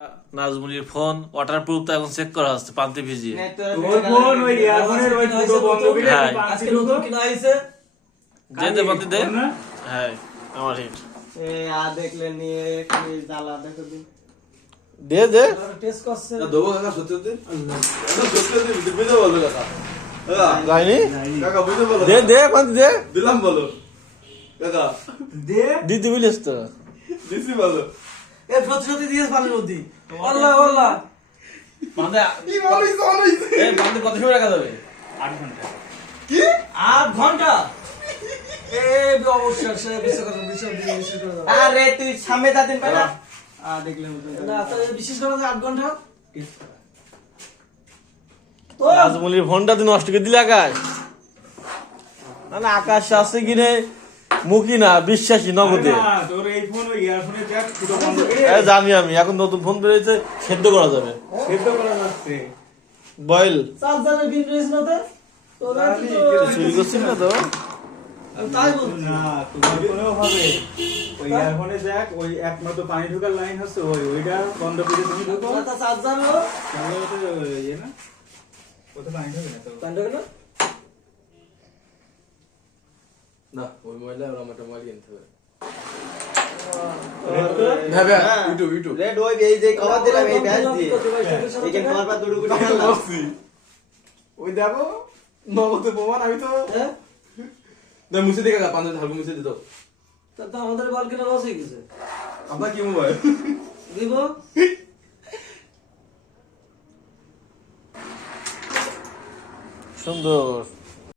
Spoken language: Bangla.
নাজমুলির ফোন ওয়াটারপ্রুফ তো এখন চেক করা হচ্ছে পান্তি ভিজিয়ে। তোর ফোন ওই ইয়ারফোনের ওই দুটো বন্ধ করে হ্যাঁ। পাঁচটি দুটো কিনা হইছে যেতে পান্তি দে। হ্যাঁ আমার হিট এ আ দেখলে নিয়ে কি জ্বালা দেখো দিন দে দে টেস্ট করছে দেবো কাকা সত্যি সত্যি বুঝতে বলো কাকা যায়নি কাকা বুঝতে বলো দে দে পান্তি দে দিলাম বলো কাকা দে দিতে বলিস তো দিছি বলো এ সত্যি দিয়েছ পানির মধ্যে আল্লাহ আল্লাহ বান্দে কি বলিস বলিস এই বান্দে কত সময় রাখা যাবে? 8 ঘন্টা কি 8 ঘন্টা এ অবশ্যই সে বিশ্বাস করো আরে তুই সামনে যা দিন পালা আ দেখলে না তাহলে বিশেষ করে 8 ঘন্টা তো নাজমুলির ফোনটা তুই নষ্ট করে দিলি আকাশ। না না আকাশ আছে কিনে মুখি না বিশ্বাসী নগদে। না তোর এই ফোন ওই ইয়ারফোনে জ্যাক দুটো বন্ধ করে এই জানি আমি এখন নতুন ফোন বেরিয়েছে সেদ্ধ করা যাবে সেট করা যাচ্ছে। বয়েল চার্জারের বিল রয়েছে না তো চুরি করছিস না তো তাই বলছি না তোমার ফোনেও হবে ওই ইয়ারফোনে জ্যাক ওই একমাত্র পানি ঢোকার লাইন হচ্ছে ওইটা বন্ধ করে তুমি ঢোকো তা চার্জারও তাহলে তো ইয়ে না কোথাও পানি ঢোকে না তো কান্ড কেন না ওই মোবাইলে আমরা একটা মোবাইল কিনতে হবে রেড তো? হ্যাঁ ইউটিউব রেড ওই এই যে কভার দিলাম এই ব্যাচ দিয়ে এখানে তোমার পা দুটো করে খেললাম ওই দেখো নগদে প্রমাণ আমি তো হ্যাঁ না মুছে দেখে গা পাঁচজন হালকা মুছে দিত তা আমাদের বালকিনা লস হয়ে গেছে আপনার কি মোবাইল দিব সুন্দর